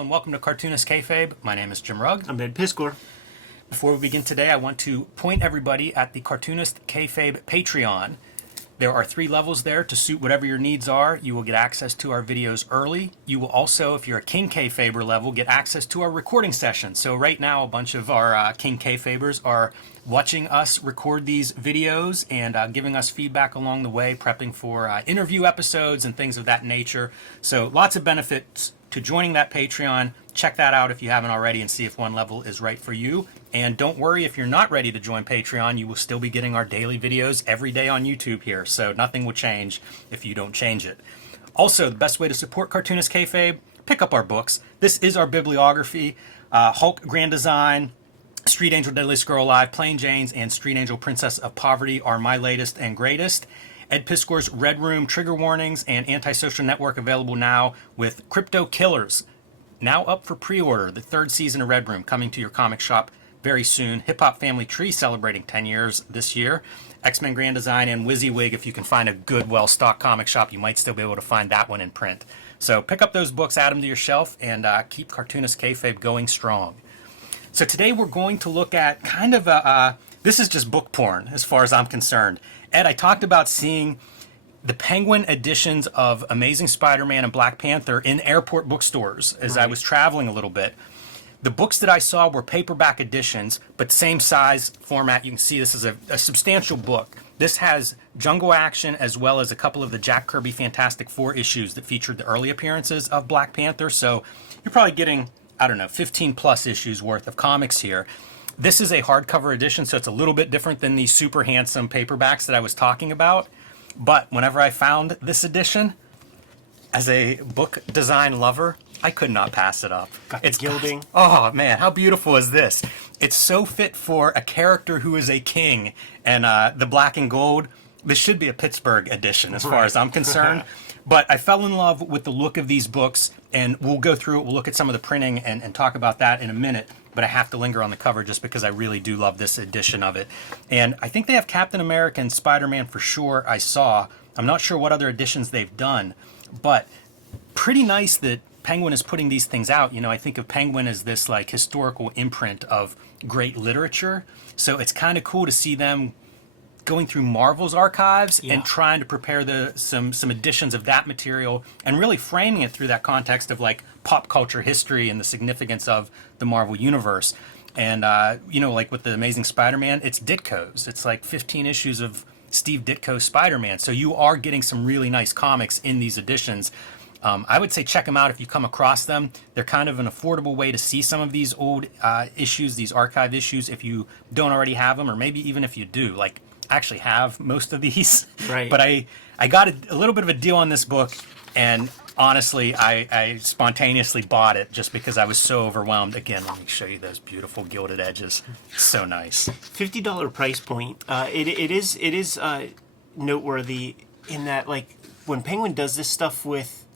Hello and welcome to Cartoonist Kayfabe. My name is Jim Rugg. I'm Ed Piskor. Before we begin today, I want to point everybody at the Cartoonist Kayfabe Patreon. There are 3 levels there to suit whatever your needs are. You will get access to our videos early. You will also, if you're a King Kayfaber level, get access to our recording session. So right now, a bunch of our King Kayfabers are watching us record these videos and giving us feedback along the way, prepping for interview episodes and things of that nature. So lots of benefits to joining that Patreon. Check that out if you haven't already and see if one level is right for you. And don't worry, if you're not ready to join Patreon, you will still be getting our daily videos every day on YouTube here. So nothing will change if you don't change it. Also, the best way to support Cartoonist Kayfabe, pick up our books. This is our bibliography. Hulk Grand Design, Street Angel Deadliest Girl Alive, Plain Janes, and Street Angel Princess of Poverty are my latest and greatest. Ed Piskor's Red Room Trigger Warnings and Antisocial Network available now with Crypto Killers. Now up for pre-order, the 3rd season of Red Room coming to your comic shop very soon. Hip Hop Family Tree celebrating 10 years this year. X-Men Grand Design and WYSIWYG, if you can find a good, well-stocked comic shop, you might still be able to find that one in print. So pick up those books, add them to your shelf, and keep Cartoonist Kayfabe going strong. So today we're going to look at kind of this is just book porn as far as I'm concerned. Ed, I talked about seeing the Penguin editions of Amazing Spider-Man and Black Panther in airport bookstores as I was traveling a little bit. The books that I saw were paperback editions, but same size format. You can see this is a substantial book. This has Jungle Action as well as a couple of the Jack Kirby Fantastic Four issues that featured the early appearances of Black Panther. So you're probably getting, I don't know, 15 plus issues worth of comics here. This is a hardcover edition, so it's a little bit different than these super handsome paperbacks that I was talking about. But whenever I found this edition, as a book design lover, I could not pass it up. It's gilding. Oh man, how beautiful is this? It's so fit for a character who is a king. And the black and gold, this should be a Pittsburgh edition as far as I'm concerned. But I fell in love with the look of these books, and we'll go through it. We'll look at some of the printing and talk about that in a minute. But I have to linger on the cover just because I really do love this edition of it. And I think they have Captain America and Spider-Man for sure, I saw. I'm not sure what other editions they've done, but pretty nice that Penguin is putting these things out. You know, I think of Penguin as this like historical imprint of great literature. So it's kind of cool to see them going through Marvel's archives and trying to prepare some editions of that material and really framing it through that context of like pop culture history and the significance of the Marvel universe. And you know, like with the Amazing Spider-Man, it's Ditko's. It's like 15 issues of Steve Ditko's Spider-Man. So you are getting some really nice comics in these editions. I would say check them out if you come across them. They're kind of an affordable way to see some of these old issues, these archive issues, if you don't already have them, or maybe even if you do. Like, actually have most of these. Right. But I got a little bit of a deal on this book, and honestly, I spontaneously bought it just because I was so overwhelmed. Again, let me show you those beautiful gilded edges. So nice. $50 price point. It is noteworthy in that, like, when Penguin does this stuff with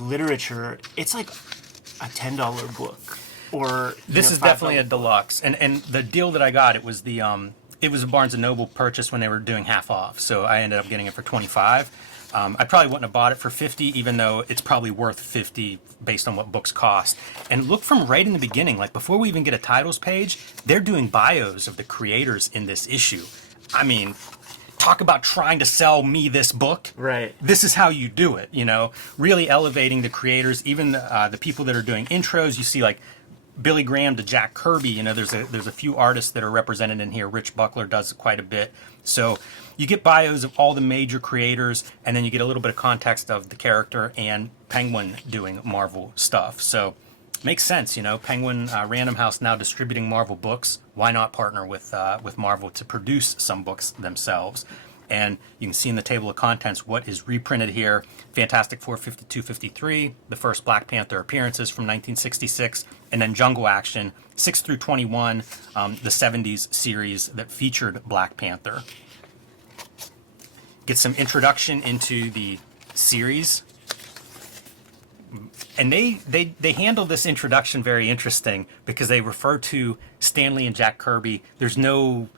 literature, it's like a $10 book. Or this is definitely a deluxe. And the deal that I got, it was a Barnes & Noble purchase when they were doing half off, so I ended up getting it for $25. I probably wouldn't have bought it for $50, even though it's probably worth $50 based on what books cost. And look from right in the beginning, like before we even get a titles page, they're doing bios of the creators in this issue. I mean, talk about trying to sell me this book. Right. This is how you do it, you know, really elevating the creators, even the people that are doing intros. You see like Billy Graham to Jack Kirby, you know, there's a few artists that are represented in here. Rich Buckler does quite a bit. So you get bios of all the major creators, and then you get a little bit of context of the character and Penguin doing Marvel stuff. So makes sense, you know, Penguin Random House now distributing Marvel books. Why not partner with Marvel to produce some books themselves? And you can see in the table of contents what is reprinted here. Fantastic Four 52-53, the first Black Panther appearances from 1966, and then Jungle Action 6 through 21, the 70s series that featured Black Panther. Get some introduction into the series. And they handle this introduction very interesting because they refer to Stan Lee and Jack Kirby. There's no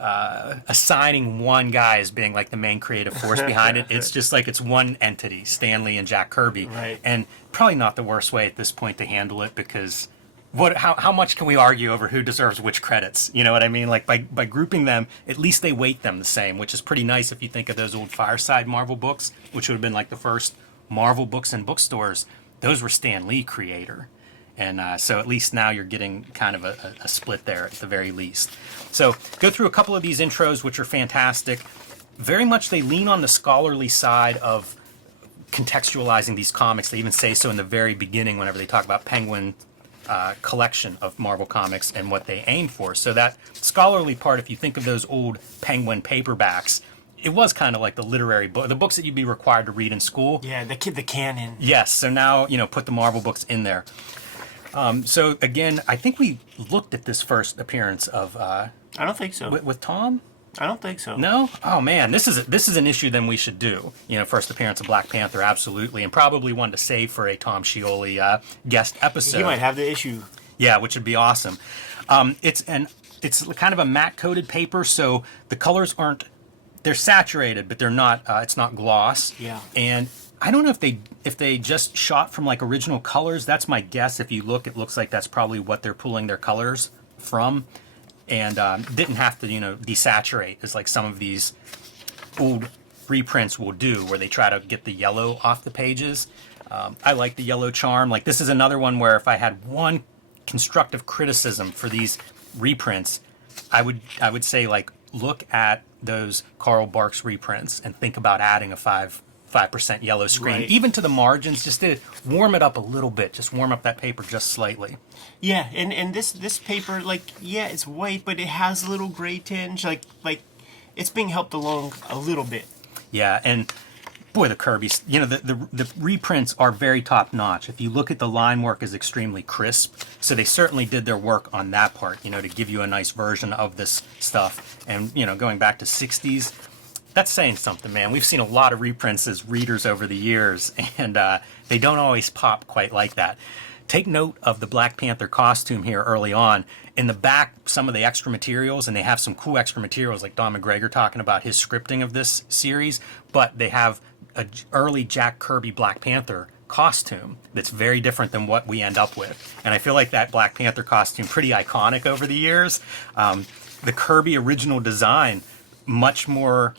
assigning one guy as being like the main creative force behind it. It's just like it's one entity, Stan Lee and Jack Kirby. Right. And probably not the worst way at this point to handle it, because how much can we argue over who deserves which credits? You know what I mean? Like by grouping them, at least they weight them the same, which is pretty nice if you think of those old Fireside Marvel books, which would have been like the first Marvel books in bookstores. Those were Stan Lee creator. And so at least now you're getting kind of a split there at the very least. So go through a couple of these intros, which are fantastic. Very much they lean on the scholarly side of contextualizing these comics. They even say so in the very beginning whenever they talk about Penguin collection of Marvel comics and what they aim for. So that scholarly part, if you think of those old Penguin paperbacks, it was kind of like the literary book, the books that you'd be required to read in school. Yeah, the canon. Yes, so now, put the Marvel books in there. So again, I think we looked at this first appearance of I don't think so. with Tom. I don't think so. No? Oh man, this is an issue then we should do. First appearance of Black Panther, absolutely, and probably one to save for a Tom Scioli guest episode. He might have the issue. Yeah, which would be awesome. It's kind of a matte coated paper, so the colors they're saturated, but they're not. It's not gloss. Yeah. And I don't know if they just shot from like original colors. That's my guess. If you look, it looks like that's probably what they're pulling their colors from, and didn't have to desaturate as like some of these old reprints will do, where they try to get the yellow off the pages. I like the yellow charm. Like this is another one where if I had one constructive criticism for these reprints, I would say like look at those Carl Barks reprints and think about adding a 5% yellow screen, right, even to the margins, just to warm it up a little bit, just warm up that paper just slightly. Yeah, and this paper, like, yeah, it's white, but it has a little gray tinge, like it's being helped along a little bit. Yeah, and boy, the Kirby's, the reprints are very top notch. If you look at the line work is extremely crisp, so they certainly did their work on that part, to give you a nice version of this stuff. And, going back to 60s, that's saying something, man. We've seen a lot of reprints as readers over the years, and they don't always pop quite like that. Take note of the Black Panther costume here early on. In the back, some of the extra materials, and they have some cool extra materials, like Don McGregor talking about his scripting of this series, but they have an early Jack Kirby Black Panther costume that's very different than what we end up with. And I feel like that Black Panther costume, pretty iconic over the years. The Kirby original design, much more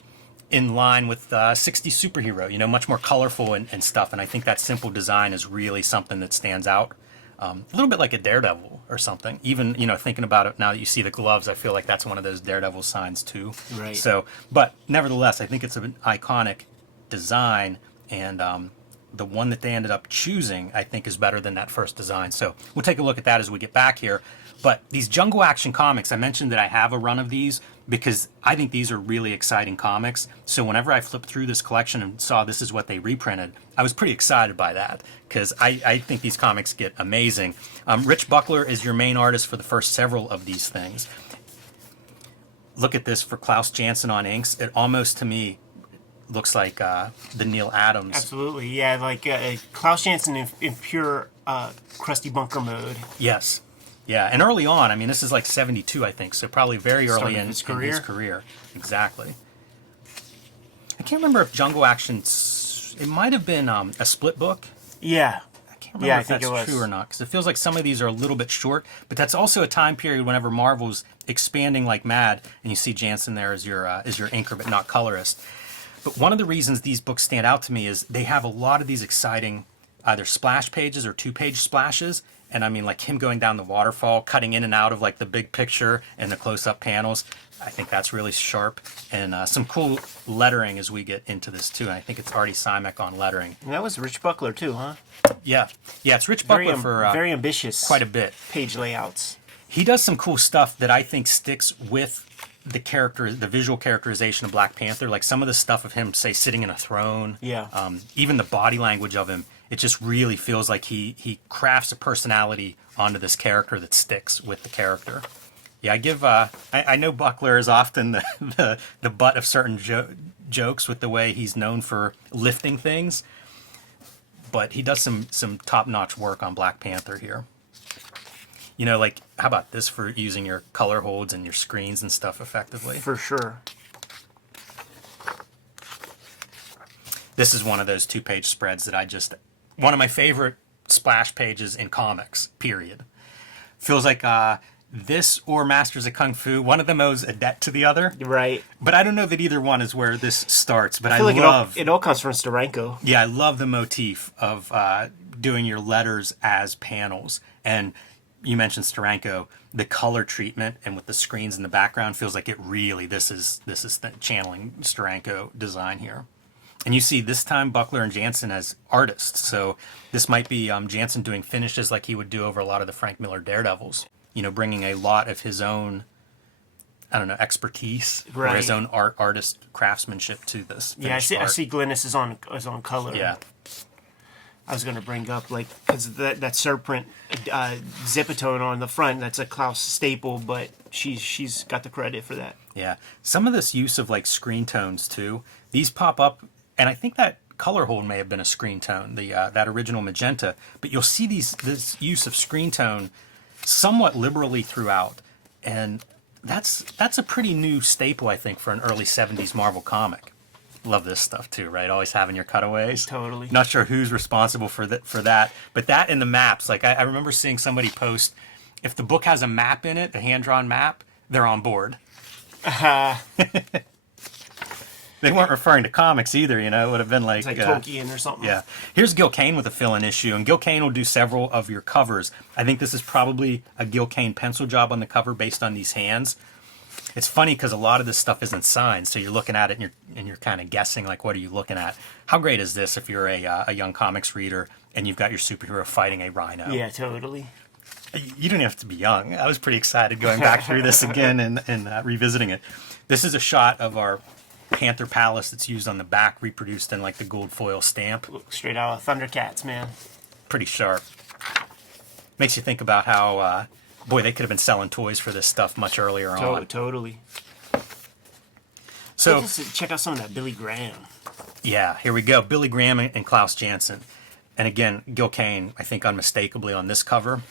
in line with 60s superhero, much more colorful and stuff. And I think that simple design is really something that stands out. A little bit like a Daredevil or something. Even, thinking about it now that you see the gloves, I feel like that's one of those Daredevil signs too. Right. So, but nevertheless, I think it's an iconic design, and the one that they ended up choosing, I think, is better than that first design. So we'll take a look at that as we get back here. But these Jungle Action comics, I mentioned that I have a run of these because I think these are really exciting comics. So whenever I flipped through this collection and saw this is what they reprinted, I was pretty excited by that because I think these comics get amazing. Rich Buckler is your main artist for the first several of these things. Look at this for Klaus Janson on inks. It almost, to me, looks like the Neil Adams. Absolutely, yeah, like Klaus Janson in pure crusty bunker mode. Yes. Yeah, and early on, I mean, this is like 72, I think, so probably very early in his career. Exactly. I can't remember if Jungle Action, it might have been a split book. Yeah. I can't remember if that's true or not, because it feels like some of these are a little bit short, but that's also a time period whenever Marvel's expanding like mad, and you see Janson there as your inker, but not colorist. But one of the reasons these books stand out to me is they have a lot of these exciting either splash pages or two-page splashes. And I mean, like him going down the waterfall, cutting in and out of like the big picture and the close-up panels. I think that's really sharp. And some cool lettering as we get into this too. And I think it's Artie Simek on lettering. And that was Rich Buckler too, huh? Yeah. Yeah, it's Rich Buckler for very ambitious, quite a bit. Page layouts. He does some cool stuff that I think sticks with the visual characterization of Black Panther. Like some of the stuff of him, say, sitting in a throne. Yeah. Even the body language of him. It just really feels like he crafts a personality onto this character that sticks with the character. Yeah, I know Buckler is often the butt of certain jokes with the way he's known for lifting things, but he does some top-notch work on Black Panther here. You know, like, how about this for using your color holds and your screens and stuff effectively? For sure. This is one of those 2-page spreads that one of my favorite splash pages in comics, period. Feels like this or Masters of Kung Fu, one of them owes a debt to the other. Right. But I don't know that either one is where this starts, but I feel like love... it all comes from Steranko. Yeah, I love the motif of doing your letters as panels. And you mentioned Steranko, the color treatment and with the screens in the background feels like it really, this is channeling Steranko design here. And you see this time Buckler and Jansen as artists. So this might be Jansen doing finishes like he would do over a lot of the Frank Miller Daredevils. You know, bringing a lot of his own, I don't know, expertise or his own artist craftsmanship to this. Yeah, I see Glynis is on color. Yeah. I was going to bring up, like, because that Serpent Zipatone on the front, that's a Klaus staple, but she's got the credit for that. Yeah. Some of this use of, like, screen tones, too. These pop up, and I think that color hold may have been a screen tone, that original magenta, but you'll see this use of screen tone somewhat liberally throughout, and that's a pretty new staple, I think, for an early 70s Marvel comic. Love this stuff too, right? Always having your cutaways. Totally. Not sure who's responsible for that, but that and the maps. Like I remember seeing somebody post, if the book has a map in it, a hand-drawn map, they're on board. They weren't referring to comics either, you know. It would have been like, it's like Tolkien or something. Yeah. Here's Gil Kane with a fill-in issue, and Gil Kane will do several of your covers. I think this is probably a Gil Kane pencil job on the cover based on these hands. It's funny because a lot of this stuff isn't signed, so you're looking at it and you're kind of guessing, like, what are you looking at? How great is this if you're a young comics reader and you've got your superhero fighting a rhino? Yeah, totally. You don't have to be young. I was pretty excited going back through this again and revisiting it. This is a shot of our Panther Palace that's used on the back, reproduced in like the gold foil stamp. Look straight out of Thundercats, man. Pretty sharp. Makes you think about how, boy, they could have been selling toys for this stuff much earlier on. Totally. So just check out some of that Billy Graham. Yeah, here we go. Billy Graham and Klaus Janson. And again, Gil Kane, I think unmistakably on this cover.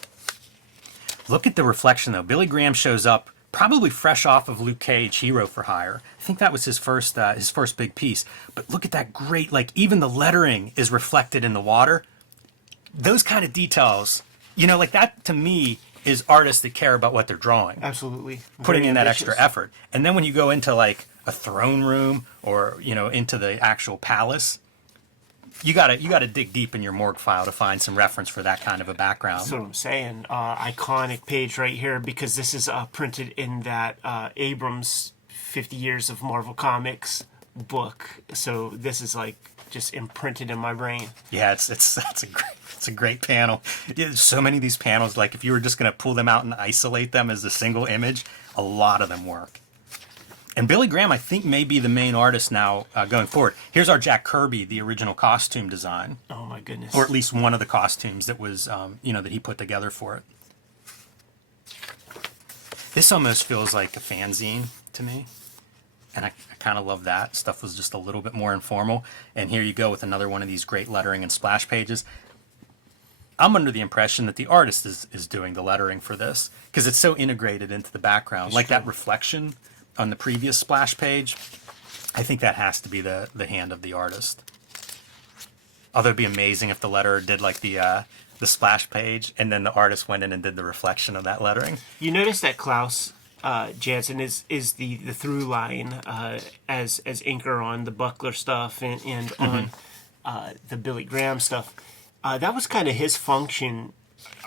Look at the reflection, though. Billy Graham shows up probably fresh off of Luke Cage, Hero for Hire. I think that was his first big piece. But look at that great, like, even the lettering is reflected in the water. Those kind of details, you know, like that to me is artists that care about what they're drawing. Absolutely. Putting in that extra effort. And then when you go into like a throne room or, you know, into the actual palace, you gotta dig deep in your morgue file to find some reference for that kind of a background. That's what I'm saying. Iconic page right here, because this is printed in that Abrams 50 Years of Marvel Comics book. So this is like just imprinted in my brain. Yeah, it's a great panel. There's so many of these panels, like if you were just gonna pull them out and isolate them as a single image, a lot of them work. And Billy Graham, I think, may be the main artist now going forward. Here's our Jack Kirby, the original costume design. Oh, my goodness. Or at least one of the costumes that was, that he put together for it. This almost feels like a fanzine to me. And I kind of love that. Stuff was just a little bit more informal. And here you go with another one of these great lettering and splash pages. I'm under the impression that the artist is doing the lettering for this because it's so integrated into the background. It's like true. That reflection on the previous splash page, I think that has to be the hand of the artist. Although it'd be amazing if the letterer did like the splash page and then the artist went in and did the reflection of that lettering. You notice that Klaus Janson is the through line as inker on the Buckler stuff and on the Billy Graham stuff. That was kind of his function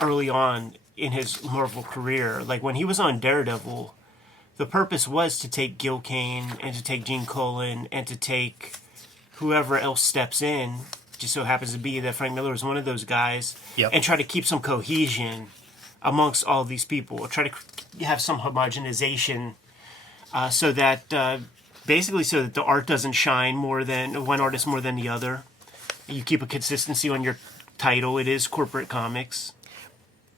early on in his Marvel career. Like when he was on Daredevil, the purpose was to take Gil Kane and to take Gene Colan and to take whoever else steps in. Just so happens to be that Frank Miller was one of those guys, and try to keep some cohesion amongst all these people. Try to have some homogenization so that basically so that the art doesn't shine more than one artist more than the other. You keep a consistency on your title. It is corporate comics.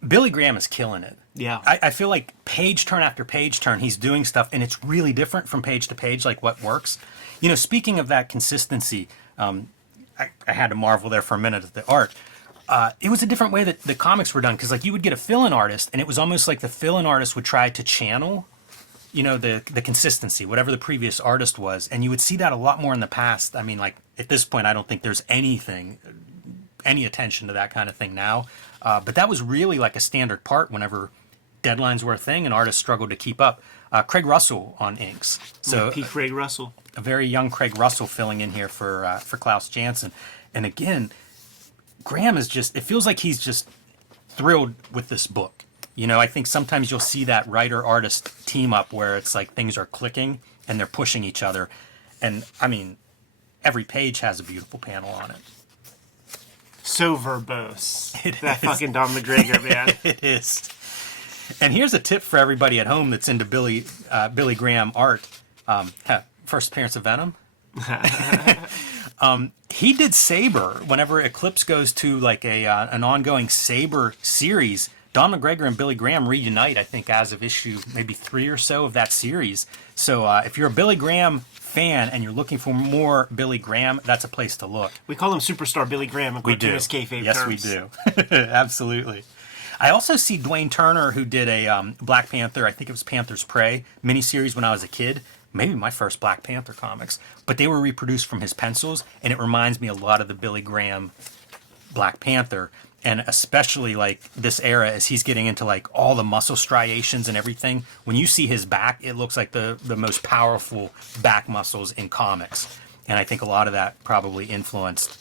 Billy Graham is killing it. Yeah. I feel like page turn after page turn, he's doing stuff, and it's really different from page to page, like what works. You know, speaking of that consistency, I had to marvel there for a minute at the art. it was a different way that the comics were done, because like you would get a fill-in artist, and it was almost like the fill-in artist would try to channel, the consistency, whatever the previous artist was, and you would see that a lot more in the past. I mean, like at this point, I don't think there's any attention to that kind of thing now, but that was really like a standard part whenever deadlines were a thing and artists struggled to keep up. Craig Russell on inks, so Pete Craig Russell, a very young Craig Russell filling in here for Klaus Janson, and again. Graham is it feels like he's just thrilled with this book. I think sometimes you'll see that writer-artist team up where it's like things are clicking and they're pushing each other. And, I mean, every page has a beautiful panel on it. So verbose. It that is. fucking Don McGregor, man. It is. And here's a tip for everybody at home that's into Billy Graham art. First appearance of Venom. He did Saber. Whenever Eclipse goes to like an ongoing Saber series, Don McGregor and Billy Graham reunite, I think, as of issue maybe 3 or so of that series. So if you're a Billy Graham fan and you're looking for more Billy Graham, that's a place to look. We call him Superstar Billy Graham in Cartoonist Kayfabe Yes, terms. we do. Absolutely. I also see Dwayne Turner, who did a Black Panther, I think it was Panther's Prey, miniseries when I was a kid. Maybe my first Black Panther comics, but they were reproduced from his pencils, and it reminds me a lot of the Billy Graham Black Panther, and especially like this era as he's getting into like all the muscle striations and everything. When you see his back, it looks like the most powerful back muscles in comics, and I think a lot of that probably influenced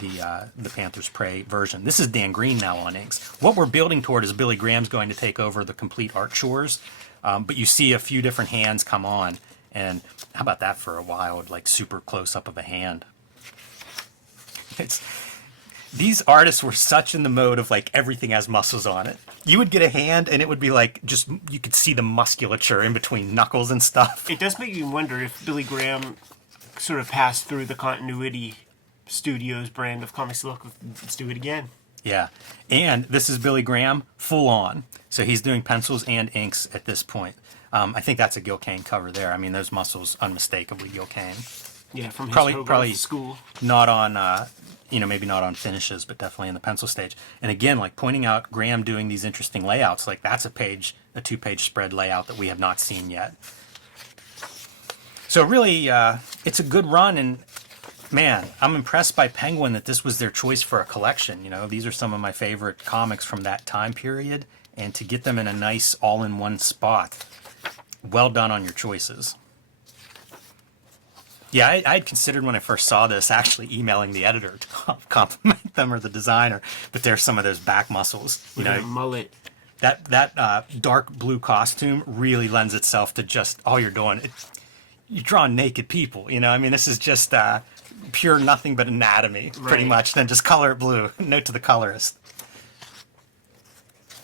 the Panther's Prey version. This is Dan Green now on inks. What we're building toward is Billy Graham's going to take over the complete art chores, but you see a few different hands come on. And how about that for a wild, like super close up of a hand? These artists were such in the mode of like everything has muscles on it. You would get a hand and it would be like just you could see the musculature in between knuckles and stuff. It does make you wonder if Billy Graham sort of passed through the Continuity Studios brand of comics. Look, let's do it again. Yeah, and this is Billy Graham full on. So he's doing pencils and inks at this point. I think that's a Gil Kane cover there. I mean, those muscles, unmistakably Gil Kane. Yeah, from his probably school. Not on, maybe not on finishes, but definitely in the pencil stage. And again, like pointing out Graham doing these interesting layouts, like that's a 2-page spread layout that we have not seen yet. So really, it's a good run, and man, I'm impressed by Penguin that this was their choice for a collection. These are some of my favorite comics from that time period, and to get them in a nice all-in-one spot. Well done on your choices. Yeah, I had considered when I first saw this actually emailing the editor to compliment them or the designer, but there's some of those back muscles. With a mullet. That dark blue costume really lends itself to just all you're doing. You're drawing naked people, I mean, this is just pure nothing but anatomy, pretty much. Then just color it blue. Note to the colorist.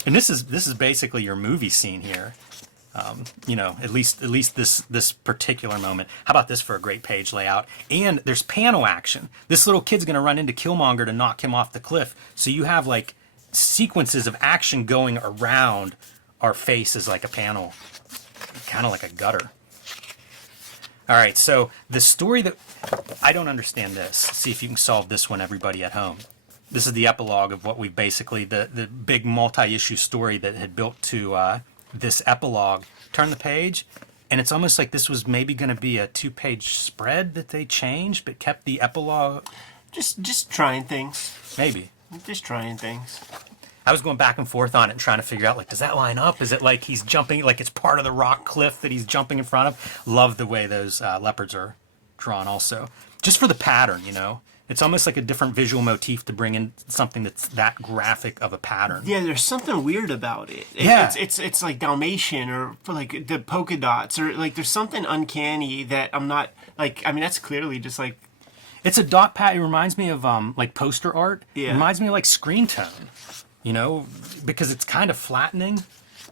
And this is basically your movie scene here. At least this particular moment. How about this for a great page layout? And there's panel action. This little kid's going to run into Killmonger to knock him off the cliff. So you have like sequences of action going around our face as like a panel, kind of like a gutter. All right, so the story that I don't understand this. See if you can solve this one, everybody at home. This is the epilogue of what we basically the big multi-issue story that had built to this epilogue. Turn the page, and it's almost like this was maybe going to be a 2-page spread that they changed, but kept the epilogue. Just trying things. Maybe. Just trying things. I was going back and forth on it and trying to figure out, like, does that line up? Is it like he's jumping, like it's part of the rock cliff that he's jumping in front of? Love the way those leopards are drawn also. Just for the pattern, It's almost like a different visual motif to bring in something that's that graphic of a pattern. Yeah, there's something weird about it. Yeah. It's like Dalmatian or like the polka dots or like there's something uncanny that I'm not like. I mean, that's clearly just like. It's a dot pat. It reminds me of like poster art. Yeah. It reminds me of like screen tone, because it's kind of flattening,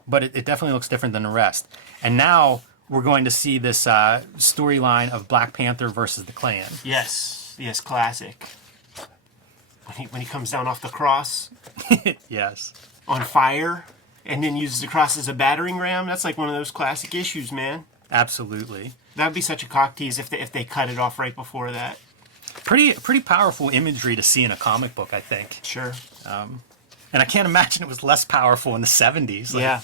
but it definitely looks different than the rest. And now we're going to see this storyline of Black Panther versus the Klan. Yes, classic. When he comes down off the cross. Yes. On fire, and then uses the cross as a battering ram. That's like one of those classic issues, man. Absolutely. That'd be such a cock tease if they cut it off right before that. Pretty powerful imagery to see in a comic book, I think. Sure. And I can't imagine it was less powerful in the 70s. Like, Yeah.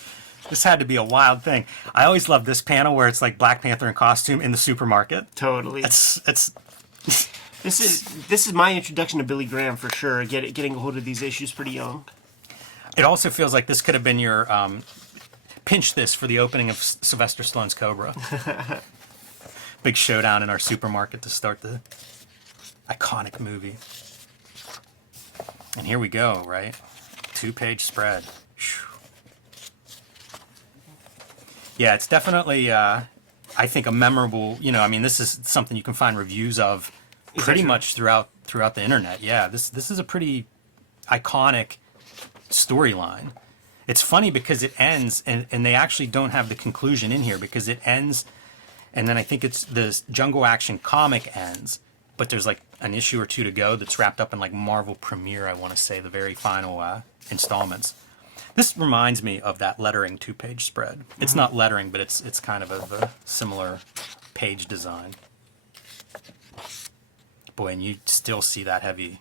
this had to be a wild thing. I always love this panel where it's like Black Panther in costume in the supermarket. Totally. It's This is my introduction to Billy Graham for sure. Getting a hold of these issues pretty young. It also feels like this could have been your pinch this for the opening of Sylvester Stallone's Cobra. Big showdown in our supermarket to start the iconic movie. And here we go, right? 2-page spread. Yeah, it's definitely, I think, a memorable, I mean, this is something you can find reviews of pretty much throughout the internet. Yeah, this is a pretty iconic storyline. It's funny because it ends, and they actually don't have the conclusion in here because it ends, and then I think it's the Jungle Action comic ends, but there's like an issue or two to go that's wrapped up in like Marvel Premiere, I want to say, the very final installments. This reminds me of that lettering 2-page spread. It's not lettering, but it's kind of a similar page design. Boy, and you still see that heavy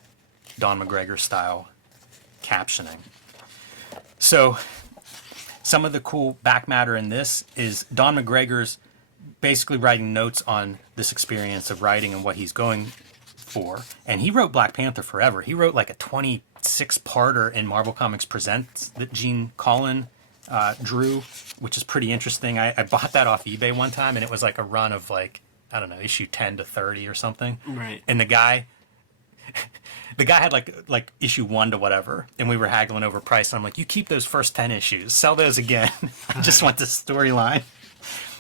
Don McGregor style captioning. So some of the cool back matter in this is Don McGregor's basically writing notes on this experience of writing and what he's going for. And he wrote Black Panther forever. He wrote like a 26-parter in Marvel Comics Presents that Gene Colan drew, which is pretty interesting. I bought that off eBay one time, and it was like a run of like, I don't know, issue 10 to 30 or something. Right. And the guy had like issue 1 to whatever, and we were haggling over price. And I'm like, you keep those first 10 issues, sell those again. I just want this storyline.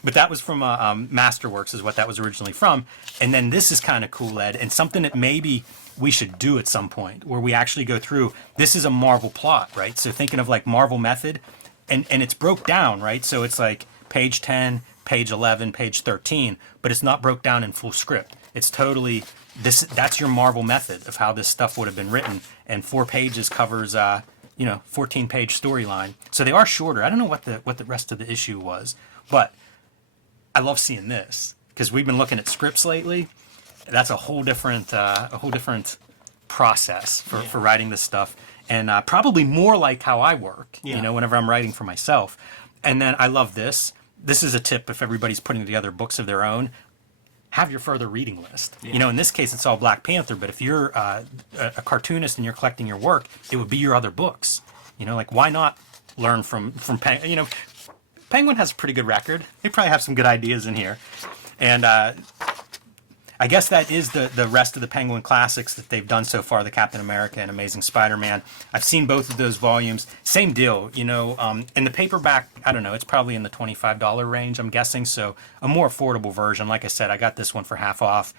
But that was from Masterworks is what that was originally from. And then this is kind of cool, Ed, and something that maybe we should do at some point where we actually go through, this is a Marvel plot, right? So thinking of like Marvel method, and it's broke down, right? So it's like page 10, page 11, page 13, but it's not broke down in full script. It's totally, that's your Marvel method of how this stuff would have been written. And 4 pages covers, 14-page storyline. So they are shorter. I don't know what the rest of the issue was, but I love seeing this because we've been looking at scripts lately. That's a whole different process for writing this stuff, and probably more like how I work. Yeah. Whenever I'm writing for myself. And then I love this. This is a tip if everybody's putting together books of their own. Have your further reading list. Yeah. In this case, it's all Black Panther. But if you're a cartoonist and you're collecting your work, it would be your other books. Like why not learn from Penguin? Penguin has a pretty good record. They probably have some good ideas in here. And I guess that is the rest of the Penguin classics that they've done so far, the Captain America and Amazing Spider-Man. I've seen both of those volumes. Same deal, in the paperback, I don't know, it's probably in the $25 range, I'm guessing. So a more affordable version. Like I said, I got this one for half off.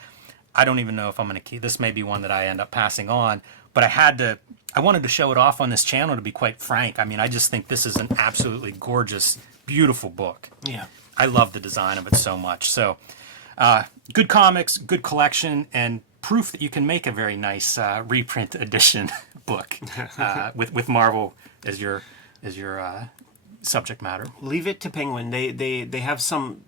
I don't even know if I'm going to keep this. May be one that I end up passing on. But I wanted to show it off on this channel, to be quite frank. I mean, I just think this is an absolutely gorgeous, beautiful book. Yeah. I love the design of it so much. So, good comics, good collection, and proof that you can make a very nice reprint edition book with Marvel as your subject matter. Leave it to Penguin. They have some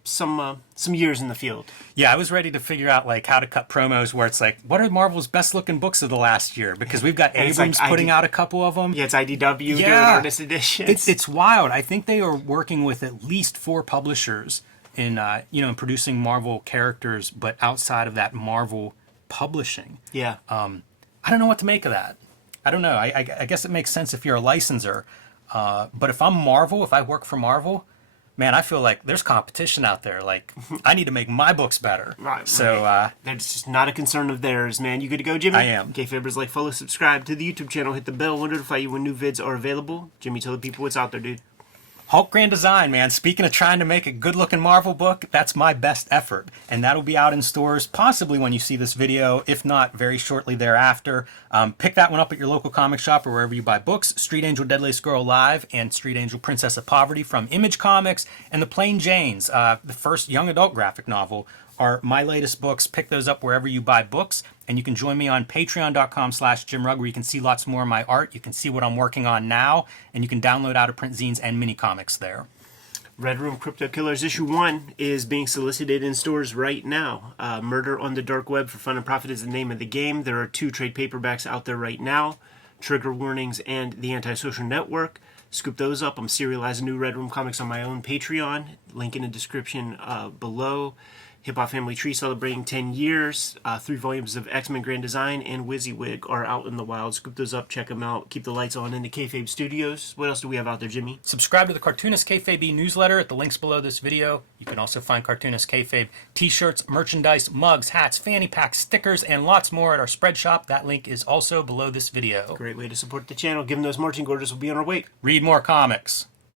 years in the field. Yeah, I was ready to figure out like how to cut promos where it's like, what are Marvel's best looking books of the last year? Because we've got Abrams putting out a couple of them. Yeah, it's IDW doing artist editions. It's wild. I think they are working with at least 4 publishers in in producing Marvel characters, but outside of that Marvel publishing. Yeah. I don't know what to make of that. I don't know. I guess it makes sense if you're a licensor. But if I'm Marvel, if I work for Marvel, man, I feel like there's competition out there. Like, I need to make my books better. Right. So, that's just not a concern of theirs, man. You good to go, Jimmy? I am. Kayfabers, like, follow, subscribe to the YouTube channel, hit the bell, we'll notify you when new vids are available. Jimmy, tell the people what's out there, dude. Hulk Grand Design, man. Speaking of trying to make a good-looking Marvel book, that's my best effort. And that'll be out in stores possibly when you see this video, if not very shortly thereafter. Pick that one up at your local comic shop or wherever you buy books. Street Angel Deadliest Girl Live and Street Angel Princess of Poverty from Image Comics, and The Plain Janes, the first young adult graphic novel, are my latest books. Pick those up wherever you buy books. And you can join me on patreon.com/JimRugg, where you can see lots more of my art. You can see what I'm working on now, and you can download out-of-print zines and mini comics there. Red Room Crypto Killers issue 1 is being solicited in stores right now. Murder on the Dark Web for Fun and Profit is the name of the game. There are 2 trade paperbacks out there right now. Trigger Warnings, and The Antisocial Network. Scoop those up. I'm serializing new Red Room comics on my own Patreon. Link in the description below. Hip Hop Family Tree celebrating 10 years. 3 volumes of X-Men Grand Design and WYSIWYG are out in the wild. Scoop those up, check them out. Keep the lights on in the Kayfabe Studios. What else do we have out there, Jimmy? Subscribe to the Cartoonist Kayfabe newsletter at the links below this video. You can also find Cartoonist Kayfabe t-shirts, merchandise, mugs, hats, fanny packs, stickers, and lots more at our spread shop. That link is also below this video. Great way to support the channel. Given those marching orders, we'll be on our way. Read more comics.